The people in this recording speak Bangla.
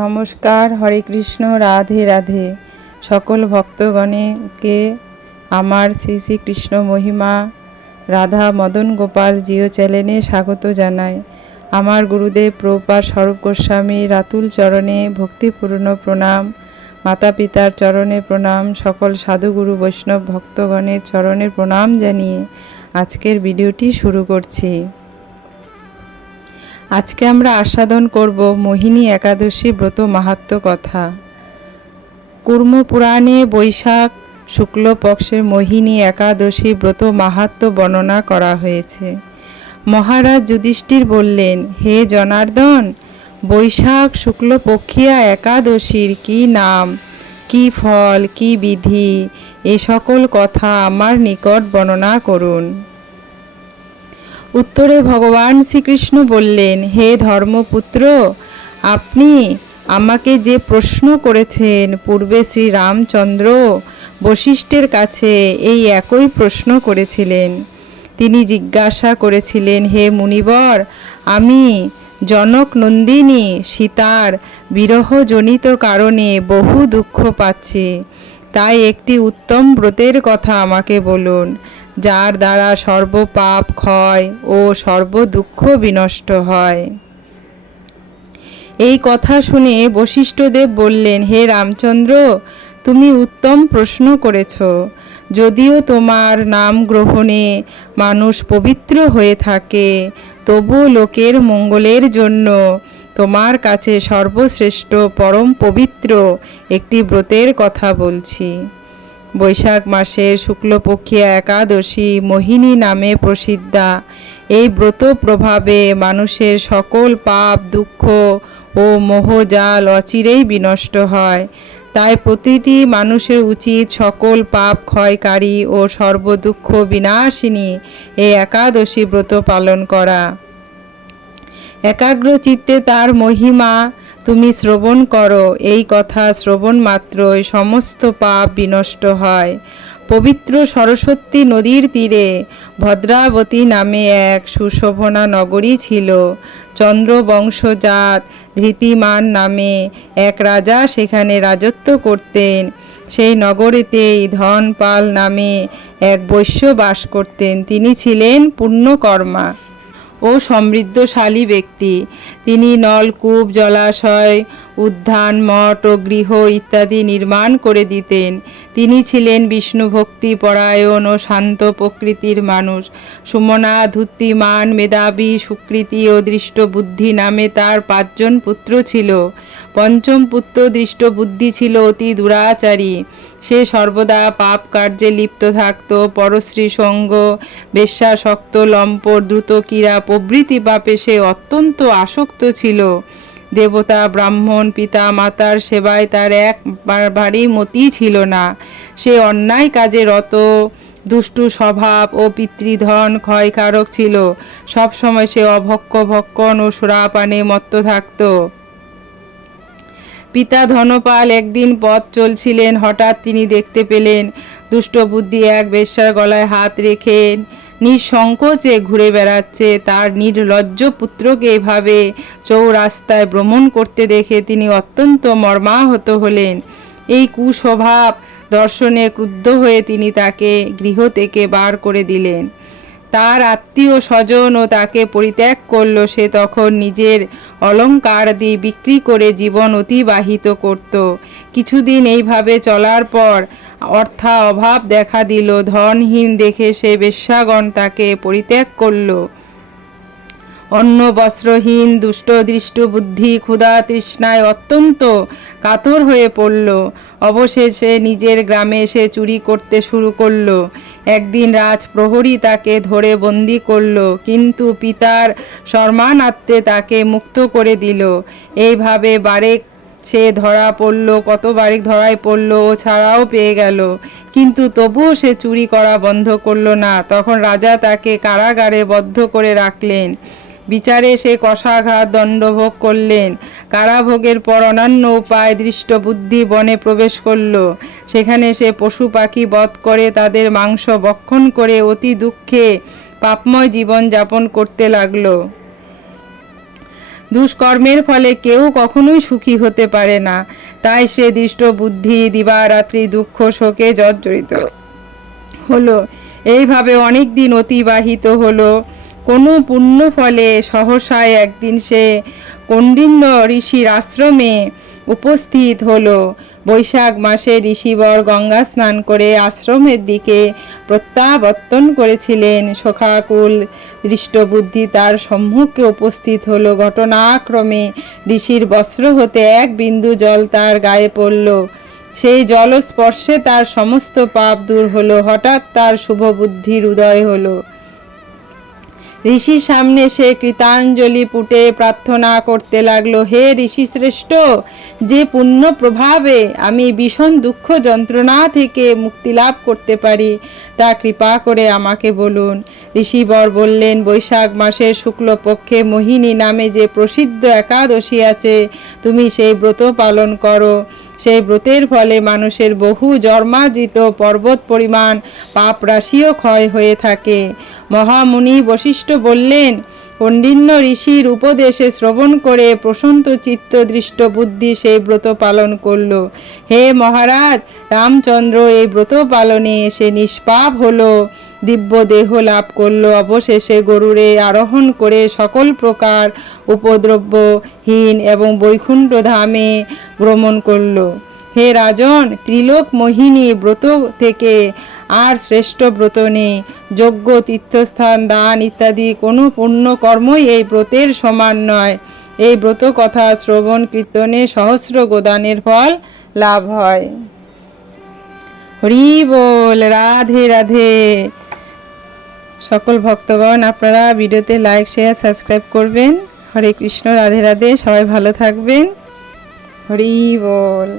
নমস্কার, হরে কৃষ্ণ, রাধে রাধে। সকল ভক্তগণকে আমার শ্রী শ্রী কৃষ্ণ মহিমা রাধা মদন গোপাল জিও চ্যানেলে স্বাগত জানাই। আমার গুরুদেব প্রভুপাদ স্বরূপ গোস্বামী রাতুল চরণে ভক্তিপূর্ণ প্রণাম, মাতা পিতার চরণে প্রণাম, সকল সাধুগুরু বৈষ্ণব ভক্তগণের চরণে প্রণাম জানিয়ে আজকের ভিডিওটি শুরু করছি। আজকে আমরা আস্বাদন করব মোহিনী একাদশী ব্রত মাহাত্ম্য কথা। কুর্ম পুরাণে বৈশাখ শুক্লপক্ষের মোহিনী একাদশী ব্রত মাহাত্ম্য বর্ণনা করা হয়েছে। মহারাজ যুধিষ্ঠির বললেন, হে জনার্দন, বৈশাখ শুক্লপক্ষিয়া একাদশীর কি নাম, কি ফল, কি বিধি, এ সকল কথা আমার নিকট বর্ণনা করুন। উত্তরে ভগবান শ্রীকৃষ্ণ বললেন, হে ধর্মপুত্র, আপনি আমাকে যে প্রশ্ন করেছেন, পূর্বে শ্রী রামচন্দ্র বশিষ্ঠের কাছে এই একই প্রশ্ন করেছিলেন। তিনি জিজ্ঞাসা করেছিলেন, হে মুনিবর, আমি জনক নন্দিনী সীতার বিরহজনিত কারণে বহু দুঃখ পাচ্ছি, তাই একটি উত্তম ব্রতের কথা আমাকে বলুন, যার দ্বারা সর্বপাপ ক্ষয় ও সর্বদুঃখ বিনষ্ট হয়। এই কথা শুনে বশিষ্ঠদেব বললেন, হে রামচন্দ্র, তুমি উত্তম প্রশ্ন করেছ। যদিও তোমার নাম গ্রহণে মানুষ পবিত্র হয়ে থাকে, তবু লোকের মঙ্গলের জন্য তোমার কাছে সর্বশ্রেষ্ঠ পরম পবিত্র একটি ব্রতের কথা বলছি। বৈশাখ মাসের শুক্লপক্ষিয়া একাদশী মোহিনী নামে প্রসিদ্ধা। এই ব্রত প্রভাবে মানুষের সকল পাপ, দুঃখ ও মোহজাল অচিরেই বিনষ্ট হয়। তাই প্রতিটি মানুষের উচিত সকল পাপ ক্ষয়কারী ও সর্বদুঃখ বিনাশিনী এই একাদশী ব্রত পালন করা। একাগ্র চিত্তে তার মহিমা তুমি শ্রবণ করো, এই কথা শ্রবণ মাত্রই সমস্ত পাপ বিনষ্ট হয়। পবিত্র সরস্বতী নদীর তীরে ভদ্রাবতী নামে এক সুশোভনা নগরী ছিল। চন্দ্রবংশজাত ধৃতিমান নামে এক রাজা সেখানে রাজত্ব করতেন। সেই নগরীতেই ধনপাল নামে এক বৈশ্য বাস করতেন। তিনি ছিলেন পুণ্যকর্মা ও সমৃদ্ধশালী ব্যক্তি। তিনি নলকূপ, জলাশয়, উদ্যান, মঠ ও গৃহ ইত্যাদি নির্মাণ করে দিতেন। তিনি ছিলেন বিষ্ণুভক্তি পরায়ণ ও শান্ত প্রকৃতির মানুষ। সুমনা, ধূর্তিমান, মেধাবী, সুকৃতি ও দৃষ্টবুদ্ধি নামে তার 5 জন পুত্র ছিল। পঞ্চম পুত্র দৃষ্টবুদ্ধি ছিল অতি দুরাচারী। সে সর্বদা পাপ কার্যে লিপ্ত থাকত। পরশ্রী সঙ্গ, বেশ্যাসক্ত, লম্পট, দ্রুত ক্রীড়া প্রভৃতি পাপে সে অত্যন্ত আসক্ত ছিল। দেবতা, ব্রাহ্মণ, পিতা মাতার সেবায় তার একবারই মতি ছিল না। সে অন্যায় কাজে রত, দুষ্টু স্বভাব ও পিতৃধন ক্ষয়কারক ছিল। সবসময় সে অভক্ষ ভক্ষণ ও সুরাপানে মত্ত থাকত। পিতা ধনপাল একদিন পথ চলছিলেন। হঠাৎ তিনি দেখতে পেলেন দুষ্টবুদ্ধি এক বেশ্যার গলায় হাত রেখে নিঃসংকোচে ঘুরে বেড়াচ্ছে। তার নির্লজ্জ পুত্রকে এভাবে চৌরাস্তায় ভ্রমণ করতে দেখে তিনি অত্যন্ত মর্মাহত হলেন। এই কুস্বভাব দর্শনে ক্রুদ্ধ হয়ে তিনি তাকে গৃহ থেকে বার করে দিলেন। তার আত্মীয় স্বজনও তাকে পরিত্যাগ করল। সে তখন নিজের অলঙ্কারাদি বিক্রি করে জীবন অতিবাহিত করত। কিছুদিন এইভাবে চলার পর অর্থাভাব দেখা দিল। ধনহীন দেখে সে বেশ্যাগণ তাকে পরিত্যাগ করল। অন্ন বস্ত্রহীন দুষ্ট দৃষ্ট বুদ্ধি ক্ষুধা তৃষ্ণায় অত্যন্ত কাতর হয়ে পড়ল। অবশেষে নিজের গ্রামে এসে চুরি করতে শুরু করল। একদিন রাজপ্রহরী তাকে ধরে বন্দি করল, কিন্তু পিতার সম্মানার্থে তাকে মুক্ত করে দিল। এইভাবে বারেক সে ধরা পড়ল, কতবারেক ধরায় পড়ল ও ছাড়াও পেয়ে গেল, কিন্তু তবুও সে চুরি করা বন্ধ করল না। তখন রাজা তাকে কারাগারে বদ্ধ করে রাখলেন। বিচারে সে কষাঘাত দণ্ডভোগ করলেন। কারাভোগের পর অনন্য উপায় দৃষ্টবুদ্ধি বনে প্রবেশ করল। সেখানে সে পশু পাখি বধ করে তাদের মাংস ভক্ষণ করে অতি দুঃখে পাপময় জীবন যাপন করতে লাগলো। দুষ্কর্মের ফলে কেউ কখনোই সুখী হতে পারে না। তাই সে দৃষ্ট বুদ্ধি দিবারাত্রি দুঃখ শোকে জর্জরিত হলো। এইভাবে অনেক দিন অতিবাহিত হলো। কোনো পুণ্য ফলে সহসায় একদিন সে কৌণ্ডিন্য ঋষির আশ্রমে উপস্থিত হলো। বৈশাখ মাসে ঋষিবর গঙ্গা স্নান করে আশ্রমের দিকে প্রত্যাবর্তন করেছিলেন। সখাকুল দৃষ্টবুদ্ধি তার সম্মুখে উপস্থিত হলো। ঘটনাক্রমে ঋষির বস্ত্র হতে এক বিন্দু জল তার গায়ে পড়ল। সেই জলস্পর্শে তার সমস্ত পাপ দূর হলো। হঠাৎ তার শুভ বুদ্ধির উদয় হলো। ঋষির সামনে সে কৃতাঞ্জলি পুটে প্রার্থনা করতে লাগলো, হে ঋষি শ্রেষ্ঠ, যে পুণ্য প্রভাবে আমি ভীষণ দুঃখ যন্ত্রণা থেকে মুক্তি লাভ করতে পারি তা কৃপা করে আমাকে বলুন। ঋষিবর বললেন, বৈশাখ মাসের শুক্লপক্ষে মোহিনী নামে যে প্রসিদ্ধ একাদশী আছে, তুমি সেই ব্রত পালন করো। সেই ব্রতের ফলে মানুষের বহু জন্মার্জিত পর্বত পরিমাণ পাপ রাশিও ক্ষয় হয়ে থাকে। মহামুনি বশিষ্ঠ বললেন, কৌণ্ডিন্য ঋষির উপদেশে শ্রবণ করে প্রশান্ত চিত্ত দৃষ্ট বুদ্ধি সেই ব্রত পালন করল। হে মহারাজ, রামচন্দ্র এই ব্রত পালনে সে নিষ্পাপ হলো, দিব্য দেহ লাভ করল। অবশেষে গরুড়ে আরোহণ করে সকল প্রকার উপদ্রব্যহীন এবং বৈকুণ্ঠ ধামে ভ্রমণ করল। হে রাজন, ত্রিলোক মোহিনী ব্রত থেকে আর শ্রেষ্ঠ ব্রত নেই। যজ্ঞ, তীর্থস্থান, দান ইত্যাদি কোনো পুণ্য কর্মই এই ব্রতের সমান নয়। এই ব্রত কথা শ্রবণ কীর্তনে সহস্র গোদানের ফল লাভ হয়। হরি বল, রাধে রাধে। সকল ভক্তগণ আপনারা ভিডিওতে লাইক, শেয়ার, সাবস্ক্রাইব করবেন। হরে কৃষ্ণ, রাধে রাধে। সবাই ভালো থাকবেন। হরি বল।